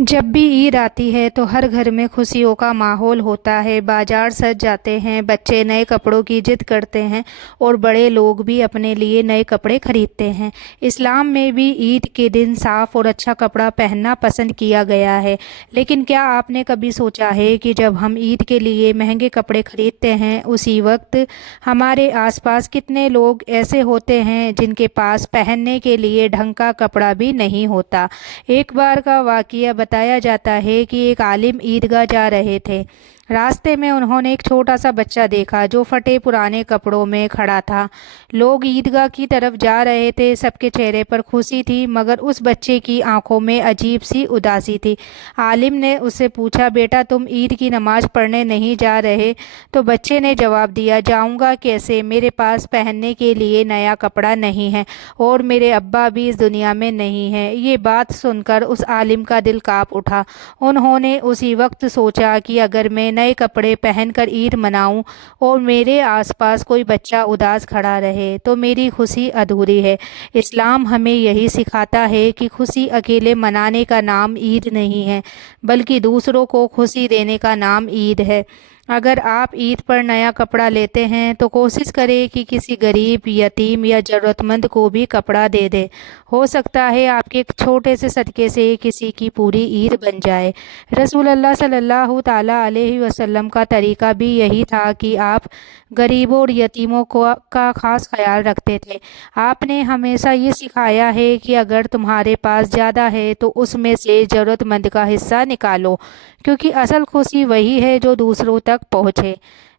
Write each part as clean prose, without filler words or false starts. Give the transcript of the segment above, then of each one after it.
जब भी ईद आती है तो हर घर में खुशियों का माहौल होता है। बाजार सज जाते हैं, बच्चे नए कपड़ों की जिद करते हैं और बड़े लोग भी अपने लिए नए कपड़े खरीदते हैं। इस्लाम में भी ईद के दिन साफ और अच्छा कपड़ा पहनना पसंद किया गया है। लेकिन क्या आपने कभी सोचा है कि जब हम ईद के लिए महंगे कपड़े खरीदते हैं, उसी वक्त हमारे आसपास कितने लोग ऐसे होते हैं जिनके पास पहनने के लिए ढंग का कपड़ा भी नहीं होता। एक बार का वाकया बताया जाता है कि एक आलिम ईदगाह जा रहे थे। रास्ते में उन्होंने एक छोटा सा बच्चा देखा जो फटे पुराने कपड़ों में खड़ा था। लोग ईदगाह की तरफ जा रहे थे, सबके चेहरे पर खुशी थी, मगर उस बच्चे की आंखों में अजीब सी उदासी थी। आलिम ने उससे पूछा, बेटा तुम ईद की नमाज पढ़ने नहीं जा रहे? तो बच्चे ने जवाब दिया, जाऊंगा कैसे, मेरे पास पहनने के लिए नया कपड़ा नहीं है और मेरे अब्बा भी इस दुनिया में नहीं है। ये बात सुनकर उस आलिम का दिल कांप उठा। उन्होंने उसी वक्त सोचा कि अगर मैं नए कपड़े पहनकर ईद मनाऊं और मेरे आसपास कोई बच्चा उदास खड़ा रहे तो मेरी खुशी अधूरी है। इस्लाम हमें यही सिखाता है कि खुशी अकेले मनाने का नाम ईद नहीं है, बल्कि दूसरों को खुशी देने का नाम ईद है। अगर आप ईद पर नया कपड़ा लेते हैं तो कोशिश करें कि किसी गरीब, यतीम या ज़रूरतमंद को भी कपड़ा दे दें। हो सकता है आपके एक छोटे से सदक़े से किसी की पूरी ईद बन जाए। रसूल अल्लाह सल्लल्लाहु ताला अलैहि वसल्लम का तरीका भी यही था कि आप गरीबों और यतीमों को का खास ख्याल रखते थे। आपने हमेशा ये सिखाया है कि अगर तुम्हारे पास ज़्यादा है तो उसमें से ज़रूरतमंद का हिस्सा निकालो, क्योंकि असल खुशी वही है जो दूसरों तक पहुँचे।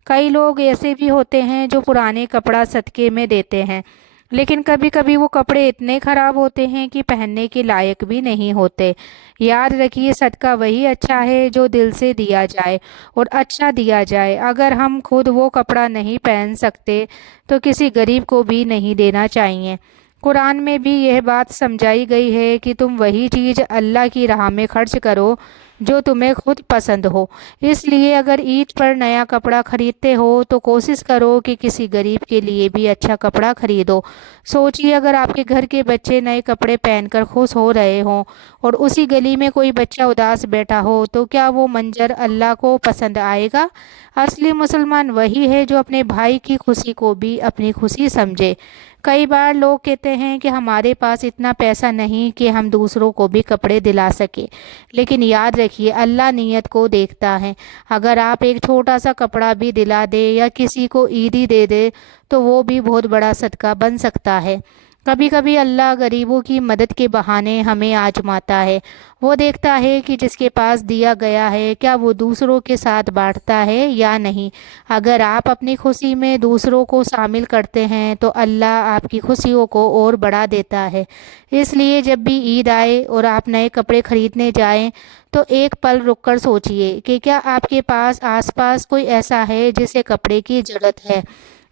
कई लोग ऐसे भी होते हैं जो पुराने कपड़ा सदके में देते हैं, लेकिन कभी कभी वो कपड़े इतने ख़राब होते हैं कि पहनने के लायक भी नहीं होते। याद रखिए, सदका वही अच्छा है जो दिल से दिया जाए और अच्छा दिया जाए। अगर हम खुद वो कपड़ा नहीं पहन सकते तो किसी गरीब को भी नहीं देना चाहिए। कुरान में भी यह बात समझाई गई है कि तुम वही चीज़ अल्लाह की राह में खर्च करो जो तुम्हें खुद पसंद हो। इसलिए अगर ईद पर नया कपड़ा खरीदते हो तो कोशिश करो कि किसी गरीब के लिए भी अच्छा कपड़ा खरीदो। सोचिए, अगर आपके घर के बच्चे नए कपड़े पहनकर खुश हो रहे हों और उसी गली में कोई बच्चा उदास बैठा हो, तो क्या वो मंजर अल्लाह को पसंद आएगा? असली मुसलमान वही है जो अपने भाई की खुशी को भी अपनी खुशी समझे। कई बार लोग कहते हैं कि हमारे पास इतना पैसा नहीं कि हम दूसरों को भी कपड़े दिला सके, लेकिन याद रखिए, अल्लाह नीयत को देखता है। अगर आप एक छोटा सा कपड़ा भी दिला दे या किसी को ईदी दे दे तो वो भी बहुत बड़ा सदका बन सकता है। कभी कभी अल्लाह गरीबों की मदद के बहाने हमें आजमाता है। वो देखता है कि जिसके पास दिया गया है क्या वो दूसरों के साथ बांटता है या नहीं। अगर आप अपनी खुशी में दूसरों को शामिल करते हैं तो अल्लाह आपकी खुशियों को और बढ़ा देता है। इसलिए जब भी ईद आए और आप नए कपड़े खरीदने जाएं तो एक पल रुककर सोचिए कि क्या आपके पास आसपास कोई ऐसा है जिसे कपड़े की ज़रूरत है।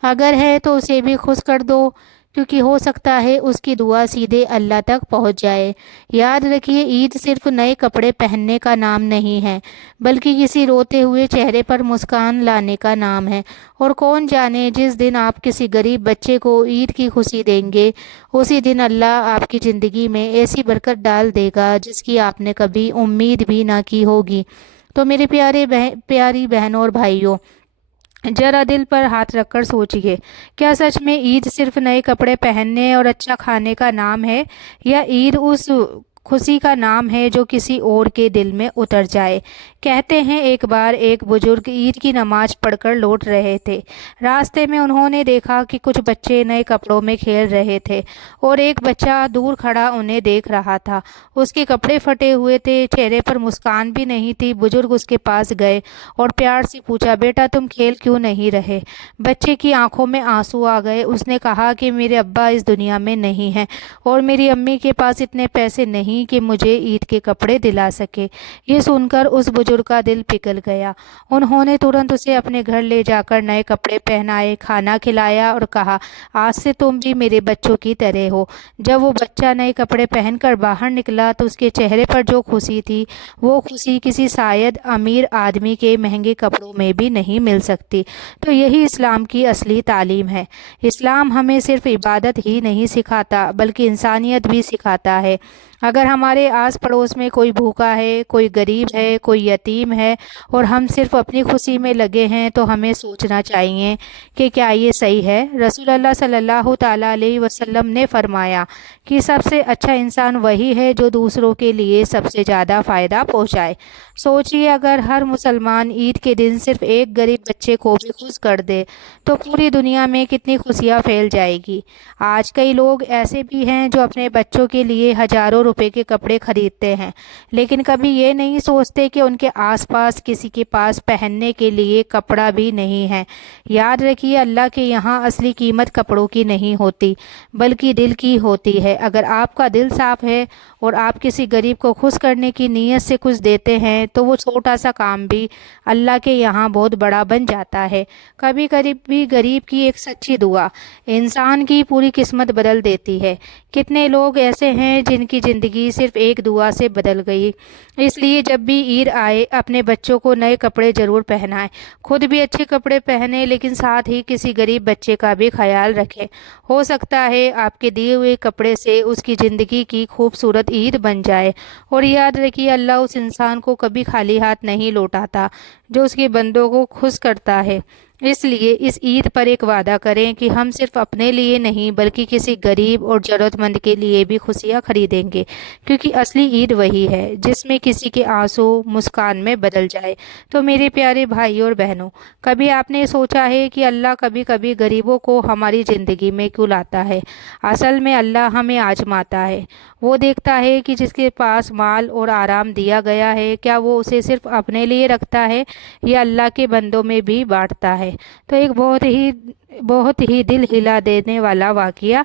अगर है तो उसे भी खुश कर दो, क्योंकि हो सकता है उसकी दुआ सीधे अल्लाह तक पहुंच जाए। याद रखिए, ईद सिर्फ नए कपड़े पहनने का नाम नहीं है, बल्कि किसी रोते हुए चेहरे पर मुस्कान लाने का नाम है। और कौन जाने, जिस दिन आप किसी गरीब बच्चे को ईद की खुशी देंगे, उसी दिन अल्लाह आपकी ज़िंदगी में ऐसी बरकत डाल देगा जिसकी आपने कभी उम्मीद भी ना की होगी। तो मेरे प्यारी बहनों और भाइयों, जरा दिल पर हाथ रखकर सोचिए, क्या सच में ईद सिर्फ नए कपड़े पहनने और अच्छा खाने का नाम है, या ईद उस खुशी का नाम है जो किसी और के दिल में उतर जाए। कहते हैं एक बार एक बुजुर्ग ईद की नमाज पढ़कर लौट रहे थे। रास्ते में उन्होंने देखा कि कुछ बच्चे नए कपड़ों में खेल रहे थे और एक बच्चा दूर खड़ा उन्हें देख रहा था। उसके कपड़े फटे हुए थे, चेहरे पर मुस्कान भी नहीं थी। बुजुर्ग उसके पास गए और प्यार से पूछा, बेटा तुम खेल क्यों नहीं रहे? बच्चे की आंखों में आंसू आ गए। उसने कहा कि मेरे अब्बा इस दुनिया में नहीं हैं और मेरी अम्मी के पास इतने पैसे नहीं कि मुझे ईद के कपड़े दिला सके। ये सुनकर उस बुजुर्ग का दिल पिघल गया। उन्होंने तुरंत उसे अपने घर ले जाकर नए कपड़े पहनाए, खाना खिलाया और कहा, आज से तुम भी मेरे बच्चों की तरह हो। जब वो बच्चा नए कपड़े पहनकर बाहर निकला तो उसके चेहरे पर जो खुशी थी, वो खुशी किसी शायद अमीर आदमी के महंगे कपड़ों में भी नहीं मिल सकती। तो यही इस्लाम की असली तालीम है। इस्लाम हमें सिर्फ इबादत ही नहीं सिखाता, बल्कि इंसानियत भी सिखाता है। اگر ہمارے آس پڑوس میں کوئی بھوکا ہے، کوئی غریب ہے، کوئی یتیم ہے اور ہم صرف اپنی خوشی میں لگے ہیں تو ہمیں سوچنا چاہیے کہ کیا یہ صحیح ہے؟ رسول اللہ صلی اللہ تعالیٰ علیہ وسلم نے فرمایا کہ سب سے اچھا انسان وہی ہے جو دوسروں کے لیے سب سے زیادہ فائدہ پہنچائے۔ سوچئے اگر ہر مسلمان عید کے دن صرف ایک غریب بچے کو بھی خوش کر دے تو پوری دنیا میں کتنی خوشیاں پھیل جائے گی۔ آج کئی لوگ ایسے بھی ہیں جو اپنے بچوں کے لیے ہزاروں روپے کے کپڑے خریدتے ہیں، لیکن کبھی یہ نہیں سوچتے کہ ان کے آس پاس کسی کے پاس پہننے کے لیے کپڑا بھی نہیں ہے۔ یاد رکھیے، اللہ کے یہاں اصلی قیمت کپڑوں کی نہیں ہوتی بلکہ دل کی ہوتی ہے۔ اگر آپ کا دل صاف ہے اور آپ کسی غریب کو خوش کرنے کی نیت سے کچھ دیتے ہیں تو وہ چھوٹا سا کام بھی اللہ کے یہاں بہت بڑا بن جاتا ہے۔ کبھی کبھی غریب کی ایک سچی دعا انسان کی پوری قسمت بدل دیتی ہے۔ کتنے لوگ ایسے ہیں جن کی زندگی صرف ایک دعا سے بدل گئی۔ اس لیے جب بھی عید آئے اپنے بچوں کو نئے کپڑے ضرور پہنائیں، خود بھی اچھے کپڑے پہنیں، لیکن ساتھ ہی کسی غریب بچے کا بھی خیال رکھیں۔ ہو سکتا ہے آپ کے دیے ہوئے کپڑے سے اس کی زندگی کی خوبصورت عید بن جائے۔ اور یاد رکھیے، اللہ اس انسان کو کبھی خالی ہاتھ نہیں لوٹاتا جو اس کے بندوں کو خوش کرتا ہے۔ اس لیے اس عید پر ایک وعدہ کریں کہ ہم صرف اپنے لیے نہیں بلکہ کسی غریب اور ضرورت مند کے لیے بھی خوشیاں خریدیں گے، کیونکہ اصلی عید وہی ہے جس میں کسی کے آنسو مسکان میں بدل جائے۔ تو میرے پیارے بھائی اور بہنوں، کبھی آپ نے سوچا ہے کہ اللہ کبھی کبھی غریبوں کو ہماری زندگی میں کیوں لاتا ہے؟ اصل میں اللہ ہمیں آزماتا ہے۔ وہ دیکھتا ہے کہ جس کے پاس مال اور آرام دیا گیا ہے، کیا وہ اسے صرف اپنے لیے رکھتا ہے یا اللہ کے بندوں میں بھی بانٹتا ہے۔ تو ایک بہت ہی دل ہلا دینے والا واقعہ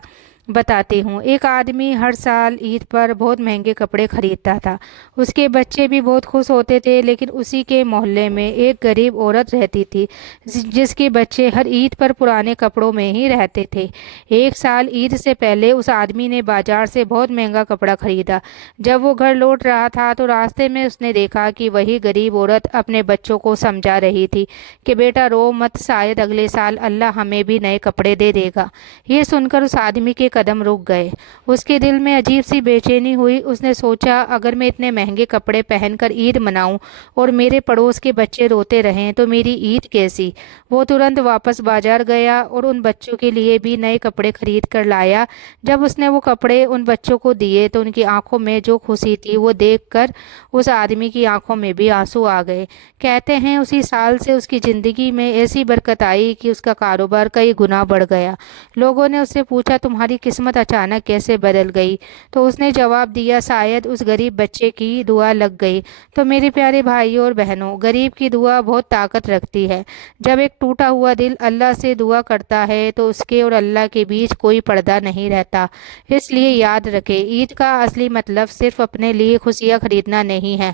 بتاتی ہوں۔ ایک آدمی ہر سال عید پر بہت مہنگے کپڑے خریدتا تھا، اس کے بچے بھی بہت خوش ہوتے تھے، لیکن اسی کے محلے میں ایک غریب عورت رہتی تھی جس کے بچے ہر عید پر پرانے کپڑوں میں ہی رہتے تھے۔ ایک سال عید سے پہلے اس آدمی نے بازار سے بہت مہنگا کپڑا خریدا۔ جب وہ گھر لوٹ رہا تھا تو راستے میں اس نے دیکھا کہ وہی غریب عورت اپنے بچوں کو سمجھا رہی تھی کہ بیٹا رو مت، شاید اگلے سال اللہ ہمیں بھی نئے کپڑے دے دے گا۔ یہ سن کر اس آدمی کے قدم رک گئے، اس کے دل میں عجیب سی بے چینی ہوئی۔ اس نے سوچا، اگر میں اتنے مہنگے کپڑے پہن کر عید مناؤں اور میرے پڑوس کے بچے روتے رہیں تو میری عید کیسی؟ وہ ترنت واپس بازار گیا اور ان بچوں کے لیے بھی نئے کپڑے خرید کر لایا۔ جب اس نے وہ کپڑے ان بچوں کو دیے تو ان کی آنکھوں میں جو خوشی تھی وہ دیکھ کر اس آدمی کی آنکھوں میں بھی آنسو آ گئے۔ کہتے ہیں اسی سال سے اس کی زندگی میں ایسی برکت آئی کہ اس کا کاروبار کئی گنا بڑھ گیا۔ لوگوں نے اس سے پوچھا، تمہاری قسمت اچانک کیسے بدل گئی؟ تو اس نے جواب دیا، شاید اس غریب بچے کی دعا لگ گئی۔ تو میرے پیارے بھائیوں اور بہنوں، غریب کی دعا بہت طاقت رکھتی ہے۔ جب ایک ٹوٹا ہوا دل اللہ سے دعا کرتا ہے تو اس کے اور اللہ کے بیچ کوئی پردہ نہیں رہتا۔ اس لیے یاد رکھیں، عید کا اصلی مطلب صرف اپنے لیے خوشیاں خریدنا نہیں ہے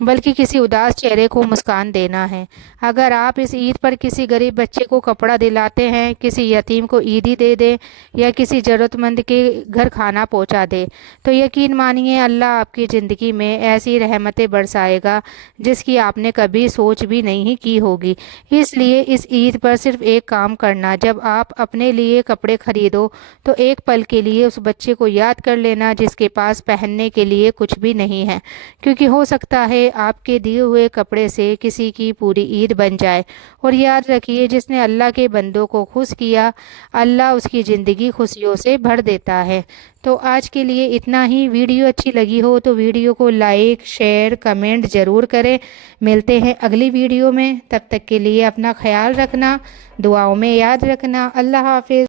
بلکہ کسی اداس چہرے کو مسکان دینا ہے۔ اگر آپ اس عید پر کسی غریب بچے کو کپڑا دلاتے ہیں، کسی یتیم کو عیدی دے دیں یا کسی ضرورت مند کے گھر کھانا پہنچا دے تو یقین مانیے اللہ آپ کی زندگی میں ایسی رحمتیں برسائے گا جس کی آپ نے کبھی سوچ بھی نہیں کی ہوگی۔ اس لیے اس عید پر صرف ایک کام کرنا، جب آپ اپنے لیے کپڑے خریدو تو ایک پل کے لیے اس بچے کو یاد کر لینا جس کے پاس پہننے کے لیے کچھ بھی نہیں ہے، کیونکہ ہو سکتا ہے آپ کے دیے ہوئے کپڑے سے کسی کی پوری عید بن جائے۔ اور یاد رکھیے، جس نے اللہ کے بندوں کو خوش کیا، اللہ اس کی زندگی خوشیوں سے بھر دیتا ہے۔ تو آج کے لیے اتنا ہی۔ ویڈیو اچھی لگی ہو تو ویڈیو کو لائک، شیئر، کمنٹ ضرور کریں۔ ملتے ہیں اگلی ویڈیو میں، تب تک کے لیے اپنا خیال رکھنا، دعاؤں میں یاد رکھنا۔ اللہ حافظ۔